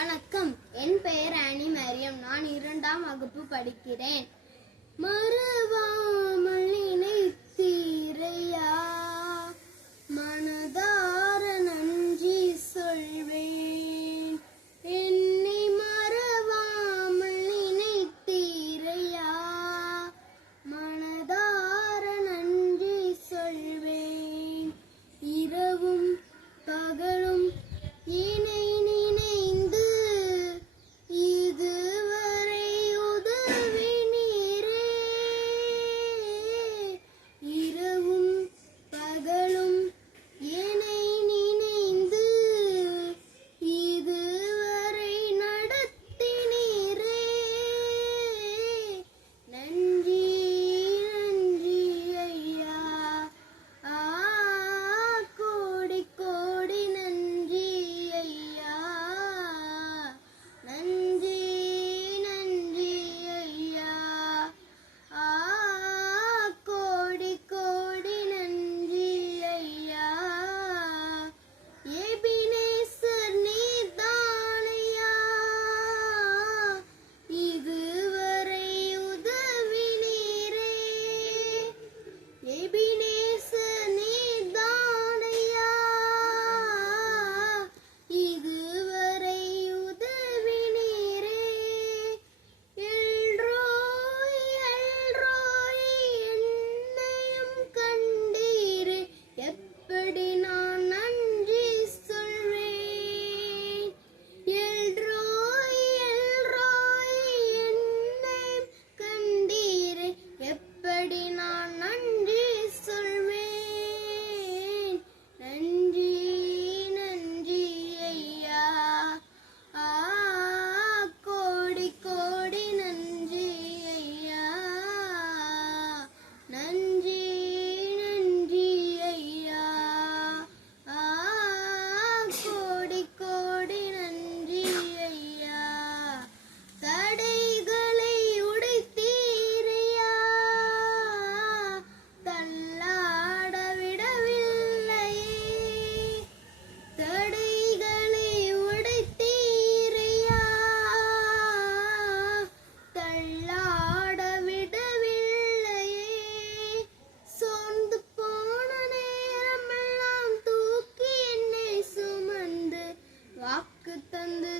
வணக்கம். என் பெயர் ஆனி மரியம். நான் 2ஆம் வகுப்பு படிக்கிறேன். மறவாமல் நினைத்தீரையா, மனதார நன்றி சொல்வேன். என்னை மறவாமல் நினைத்தீரையா, மனதார நன்றி சொல்வேன். இரவும் பகலும் என்னை நினைந்து இதுவரை உதவினீரே. இரவும் பகலும் என்னை நினைந்து இதுவரை நடத்தினீரே. நன்றி நன்றி ஐயா, கோடி கோடி நன்றி ஐயா. நன்றி நன்றி ஐயா, கோடி கோடி நன்றி ஐயா. எபினேசர் நீதானையா, இதுவரை உதவினீரே. எபினேசர் நீதானையா, இதுவரை உதவினீரே. எல்ரோய் எல்ரோய் என்னையும் கண்டீரே. எப்படி நான் நன்றி சொல்வேன். எல்ரோய் எல்ரோய் என்னையும் கண்டீரே. எப்படி நான் நன்றி சொல்வேன். நன்றி நன்றி ஐயா, கோடி கோடி நன்றி ஐயா. நன்றி நன்றி ஐயா, கோடி கோடி நன்றி ஐயா. தடைகளை உடைத்தீரையா, தள்ளாட விடவில்லையே. தடைகளை உடைத்தீரையா, தள்ளாட விடவில்லையே. சோர்ந்து போன நேரமெல்லாம் தூக்கி என்னை சுமந்து வாக்கு தந்து